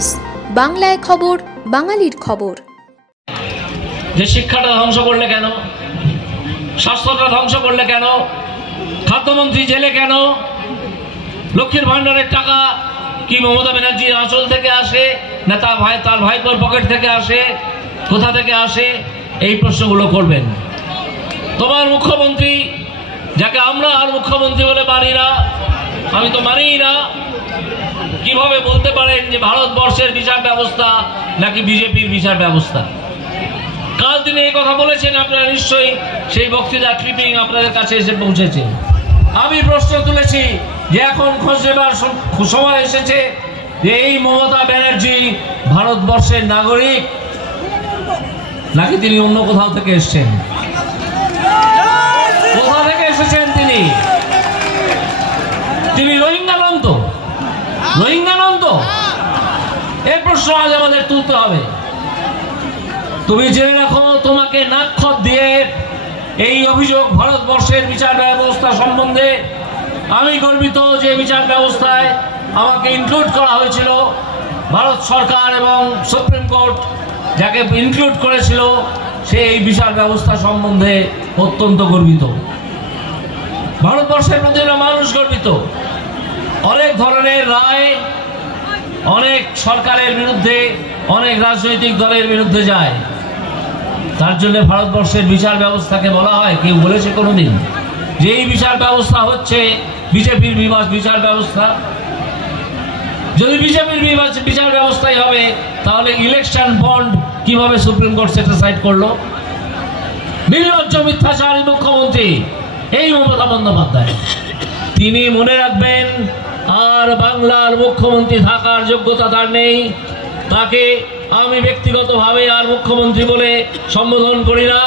News, বাংলায় খবর, বাঙালির খবর। যে শিক্ষাটা ধ্বংস করলে কেন, স্বাস্থ্যটা ধ্বংস করলে কেন, খাদ্যমন্ত্রী জেলে কেন, লক্ষ্মীর ভান্ডারের টাকা কি মমতা ব্যানার্জির আঁচল থেকে আসে না তার ভাইপোর পকেট থেকে আসে, কোথা থেকে আসে, এই প্রশ্নগুলো করবেন। তোমার মুখ্যমন্ত্রী, যাকে আমরা আর মুখ্যমন্ত্রী বলে মানি না, আমি তো মানিই না, কিভাবে বলতে পারেন যে ভারতবর্ষের বিচার ব্যবস্থা নাকি বিজেপির বিচার ব্যবস্থা? কাল তিনি এই কথা বলেছেন, আপনারা নিশ্চয়ই সেই বক্তৃতা ক্লিপিং আপনাদের কাছে এসে পৌঁছেছে। আমি প্রশ্ন তুলেছি যে এখন খোঁজ নেবার সময় এসেছে যে এই মমতা ব্যানার্জি ভারতবর্ষের নাগরিক নাকি তিনি অন্য কোথাও থেকে এসছেন? কোথা থেকে এসেছেন তিনি রোহিঙ্গা নন তো? এই প্রশ্ন আজ আমাদের তুলতে হবে। তুমি জেনে রাখো, তোমাকে নাক্ষত দিয়ে এই অভিযোগ ভারতবর্ষের বিচার ব্যবস্থা সম্বন্ধে আমি গর্বিত যে বিচার ব্যবস্থায় আমাকে ইনক্লুড করা হয়েছিল। ভারত সরকার এবং সুপ্রিম কোর্ট যাকে ইনক্লুড করেছিল, সে এই বিচার ব্যবস্থা সম্বন্ধে অত্যন্ত গর্বিত। ভারতবর্ষের প্রতিটা মানুষ গর্বিত। অনেক ধরনের রায় অনেক সরকারের বিরুদ্ধে, অনেক রাজনৈতিক দলের বিরুদ্ধে যায়। তার জন্য ভারতবর্ষের বিচার ব্যবস্থাকে বলা হয়, কেউ বলেছে কোনোদিন যে এই বিচার ব্যবস্থা হচ্ছে বিজেপির বিচার ব্যবস্থা? যদি বিজেপির বিচার ব্যবস্থাই হবে, তাহলে ইলেকশন বন্ড কিভাবে সুপ্রিম কোর্ট সেটিসাইড করলো? নির্লজ্জ মিথ্যাচারী মুখ্যমন্ত্রী এই মমতা বন্দ্যোপাধ্যায়। তিনি মনে রাখবেন, আর বাংলার মুখ্যমন্ত্রী থাকার যোগ্যতা তার নেই। তাকে আমি ব্যক্তিগতভাবে আর মুখ্যমন্ত্রী বলে সম্বোধন করি না,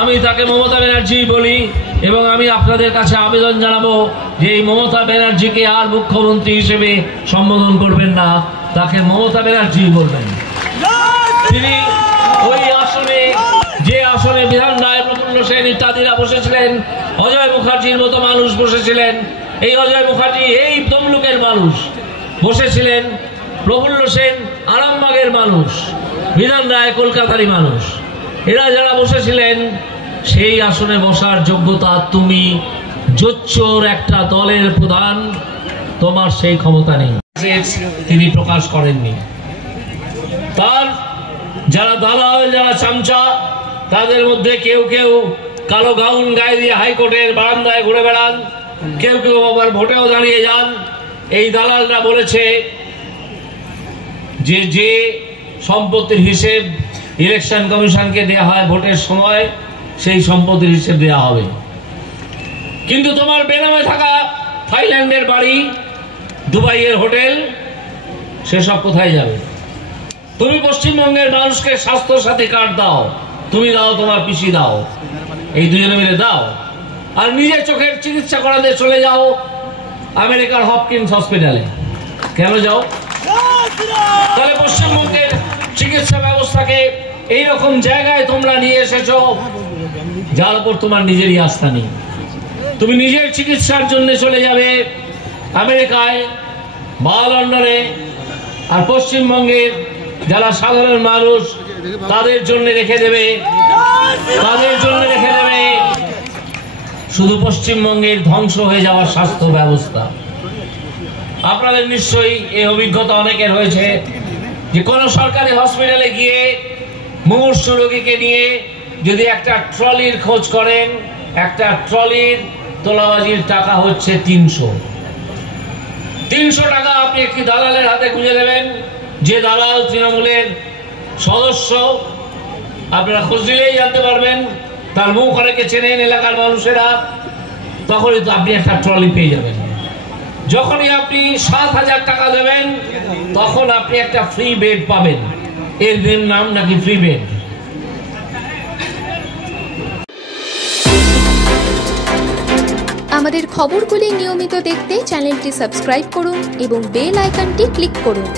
আমি তাকে মমতা ব্যানার্জি বলি। এবং আমি আপনাদের কাছে আবেদন জানাবো যে এই মমতা ব্যানার্জিকে আর মুখ্যমন্ত্রী হিসেবে সম্বোধন করবেন না, তাকে মমতা ব্যানার্জি বলবেন। তিনি ওই আসনে, যে আসনে বিধান রায়, প্রফুল্ল সেন ইত্যাদিরা বসেছিলেন, অজয় মুখার্জির মতো মানুষ বসেছিলেন। এই অজয় মুখার্জি এই তমলুকের মানুষ বসেছিলেন, প্রফুল্ল সেন আরামবাগের মানুষ, বিধান রায় কলকাতারই মানুষ। এরা যারা বসেছিলেন, সেই আসনে বসার যোগ্যতা তুমি জোচ্চোর একটা দলের প্রধান, তোমার সেই ক্ষমতা নেই। তিনি প্রকাশ করেননি। তার যারা দালাল, যারা চামচা, তাদের মধ্যে কেউ কেউ কালো গাউন গায়ে দিয়ে হাইকোর্টের বারান্দায় ঘুরে বেড়ান, কেউ কেউ আবার ভোটেও দাঁড়িয়ে যান। এই দালালরা বলেছে যে সম্পত্তির হিসেব ইলেকশন কমিশনকে দেওয়া হয় ভোটের সময়, সেই সম্পত্তির হিসেব দেওয়া হবে। কিন্তু তোমার বেনামে থাকা থাইল্যান্ডের বাড়ি, দুবাইয়ের হোটেল, সেসব কোথায় যাবে? তুমি পশ্চিমবঙ্গের মানুষকে স্বাস্থ্য সাথী কার্ড দাও, তুমি দাও, তোমার পিসি দাও, এই দুজনে মিলে দাও, আর নিজে চোখের চিকিৎসা করাতে চলে যাও আমেরিকার হপকিন্স হসপিটালে। কেন যাও? তাহলে পশ্চিমবঙ্গের চিকিৎসা ব্যবস্থাকে এইরকম জায়গায় তোমরা নিয়ে এসেছো যার উপর তোমার নিজেরই আস্থা নেই। তুমি নিজের চিকিৎসার জন্য চলে যাবে আমেরিকায় বা লন্ডনে, আর পশ্চিমবঙ্গের যারা সাধারণ মানুষ তাদের জন্য রেখে দেবে শুধু পশ্চিমবঙ্গের ধ্বংস হয়ে যাওয়ার স্বাস্থ্য ব্যবস্থা। আপনাদের নিশ্চয়ই এই অভিজ্ঞতা অনেকের হয়েছে যে কোনো সরকারি হসপিটালে গিয়ে মুমূর্ষু রোগীকে নিয়ে যদি একটা ট্রলির খোঁজ করেন, একটা ট্রলির তোলাবাজির টাকা হচ্ছে 300 টাকা। আপনি একটি দালালের হাতে গুঁজে দেবেন, যে দালাল তৃণমূলের সদস্য, আপনারা খোঁজ দিলেই জানতে পারবেন, তার মুখ অনেকে চেনেন এলাকার মানুষেরা, তখনই তো আপনি একটা ট্রলি পেয়ে যাবেন। যখনই আপনি 7,000 টাকা দেবেন, তখন আপনি একটা ফ্রি বেড পাবেন। এর নাম নাকি ফ্রি বেড। আমাদের খবরগুলি নিয়মিত দেখতে চ্যানেলটি সাবস্ক্রাইব করুন এবং বেল আইকনটি ক্লিক করুন।